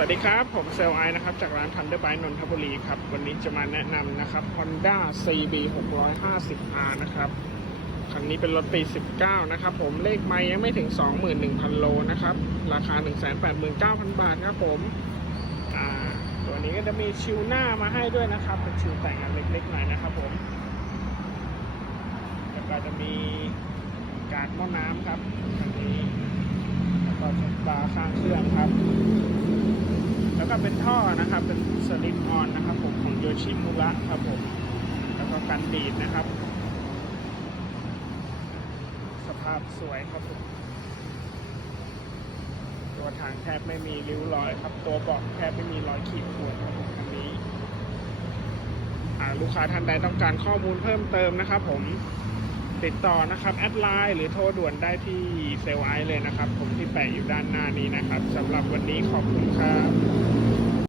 วัสดีครับ ผมเซลไอนะครับ จากร้านทันเดอร์ไบนนทบุรีครับ วันนี้จะมาแนะนำนะครับ Honda CB 650R นะครับ คันนี้เป็นรถปี 19 นะครับ ผมเลขไม่ยังไม่ถึง 21,000 โลนะครับ ราคา 189,000 บาทครับผม ตัวนี้ก็จะมีชิวหน้ามาให้ด้วยนะครับ เป็นชิวแต่งอันเล็กๆหน่อยนะครับผม แล้วก็จะมีการหม้อน้ำครับคันนี้แล้วก็ชุดบาข้างเครื่องครับ แล้วก็เป็นท่อนะครับ เป็นสลิปออนนะครับผมของโยชิมุระครับผม แล้วก็กันดีดนะครับ สภาพสวยครับผมตัวถังแทบไม่มีริ้วรอยครับ ตัวเบาะแทบไม่มีรอยขีดข่วนครับผมอันนี้ลูกค้าท่านใดต้องการข้อมูลเพิ่มเติมนะครับ ผมติดต่อนะครับแอดไลน์หรือโทรด่วนได้ที่เซลไอเลยนะครับ ผมที่แปะอยู่ด้านหน้านี้นะครับสำหรับวันนี้ขอบคุณครับ